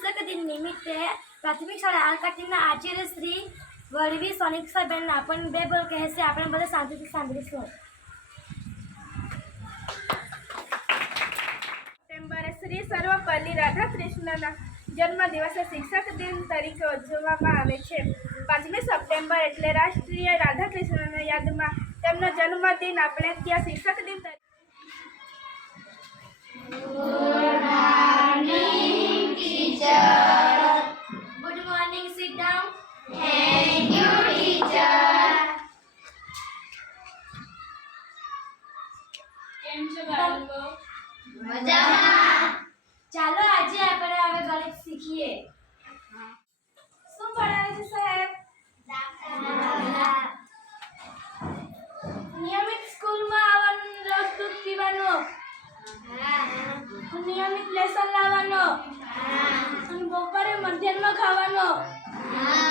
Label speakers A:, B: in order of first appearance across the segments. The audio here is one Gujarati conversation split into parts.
A: શિક્ષક દિન નિમિત્તે પ્રાથમિક શાળા આલકાટીના આચાર્ય શ્રી વળવી સોનિક્ષાબેન આપણને બે બોલ કહે છે. આપણે બધા શાંતિથી સાંભળીશું.
B: સપ્ટેમ્બરે શ્રી સર્વપલ્લી રાધાકૃષ્ણના જન્મદિવસે શિક્ષક દિન તરીકે ઉજવવામાં આવે છે. પાંચમી સપ્ટેમ્બર એટલે રાષ્ટ્રીય રાધાકૃષ્ણના યાદમાં તેમનો જન્મદિન. આપણે ત્યાં શિક્ષક દિન તરીકે
C: teacher. Good morning, sit down. Hey. না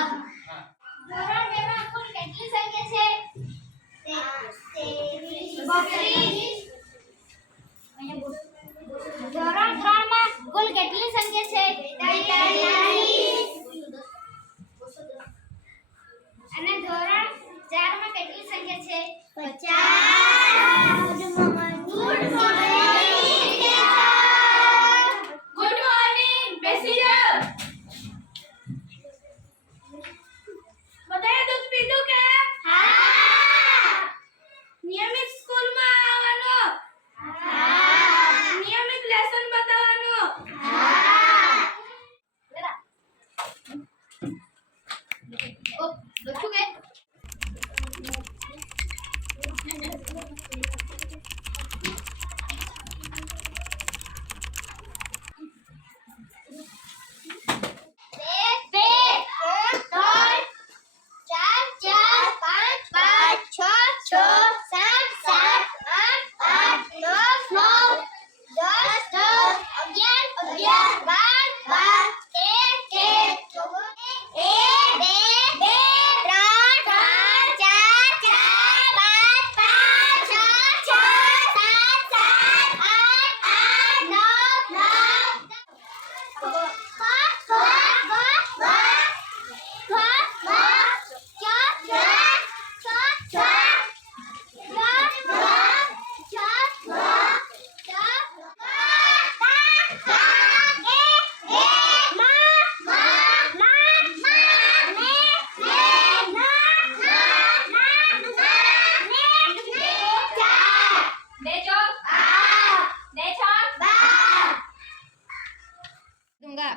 D: दूंगा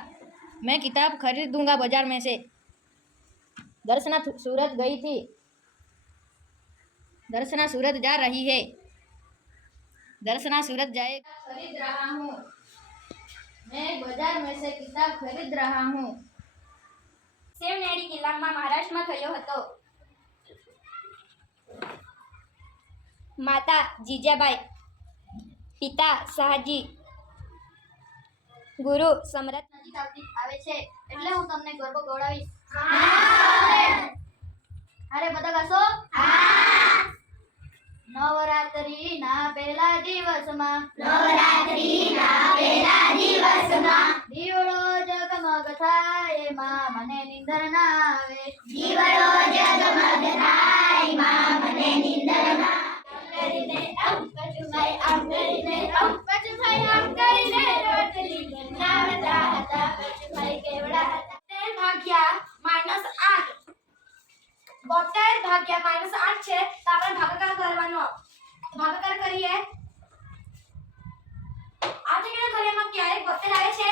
D: मैं किताब खरीद दूंगा बाजार में से दर्शना थु- सूरत गई थी दर्शना सूरत जा रही है दर्शना सूरत जाए खरीद रहा हूँ मैं बाजार में से किताब खरीद रहा हूँ
A: સેવનેરી કિલ્લામાં મહારાષ્ટ્રમાં થયો હતો માતા જીજાબાઈ પિતા શાહજી ગુરુ સમરથ
D: નજીક આવતી આવે છે. એટલે હું તમને ગરબો ગવડાવીશ અરે બધા ગાશો? નવરાત્રી ના પહેલા દિવસમાં.
C: નવરાત્રી ના પહેલા દિવસમાં.
D: દીવડો જગમગ થાયમાં મને નિંદર ના આવે.
C: દીવડો જગમગ થાય.
A: બોતેર ભાગ્યા માઇનસ આઠ છે, તો આપણે ભાગાકાર કરવાનો. ભાગાકાર કરીએ. આઠ કેટલા ઘરેમાં ક્યારે બોતેર આવે છે?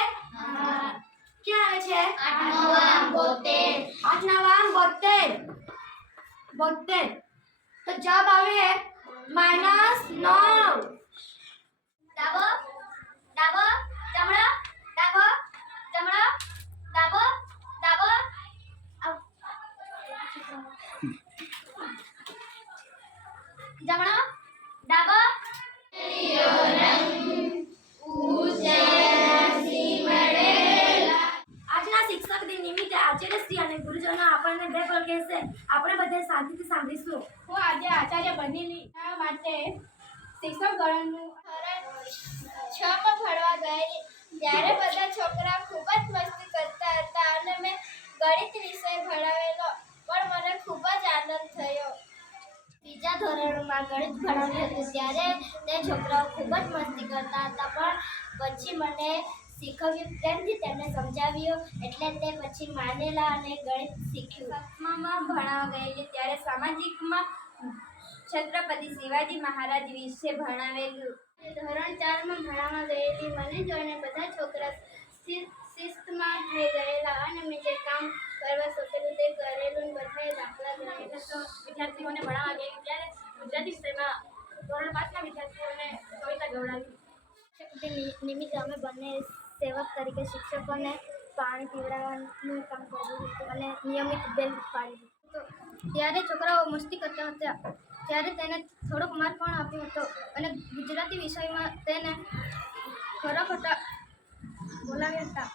A: ક્યાં આવે છે?
C: આઠ નવા બોતેર
A: આઠ નવા બોતેર. બોતેર. તો જવાબ આવે માઇનસ નવ.
C: ડાબો ડાબો, જમણો ડાબો જમણો, ડાબો. જમણો. ડાબો.
A: આજના શિક્ષક નિમિત્તે આચાર્ય અને ગુરુજનો આપણને બે કહેશે. આપણે બધા શાંતિથી સાંભળીશું.
B: હું આજે આચાર્ય બનેલી માટે શિક્ષક ગણનું
C: છ માં ભણવા ગયેલી ત્યારે બધા છોકરા ખૂબ જ મસ્તી
E: ધોરણમાં ગણિત ભણાવ્યું હતું ત્યારે તે છોકરાઓ ખૂબ જ મસ્તી કરતા હતા. પણ પછી મને શીખવ્યું પ્રેમથી તેમને સમજાવ્યું એટલે તે પછી માનેલા અને ગણિત શીખ્યું.
F: સાતમામાં ભણાવવા ગયેલી ત્યારે સામાજિકમાં છત્રપતિ શિવાજી મહારાજ વિશે ભણાવેલું.
E: ધોરણ ચારમાં ભણાવવા ગયેલી મને જોઈને બધા છોકરા શિસ્તમાં થઈ ગયેલા અને મેં જે કામ કરવા સોંપેલું તે કરેલું બધાએ
F: તો વિદ્યાર્થીઓને ભણાવવા ગઈ ત્યારે ગુજરાતી વિષયમાં ધોરણ પાંચના વિદ્યાર્થીઓને કવિતા ગવડાવી
E: નિમિત્તે અમે બંને સેવક તરીકે શિક્ષકોને પાણી પીવડાવવાનું કામ કર્યું હતું અને નિયમિત બેલ પાડી તો ત્યારે છોકરાઓ મસ્તી કરતા હતા. ત્યારે તેને થોડોક માર પણ આપ્યો હતો અને ગુજરાતી વિષયમાં તેને ખરા ખોટા બોલાવ્યા હતા.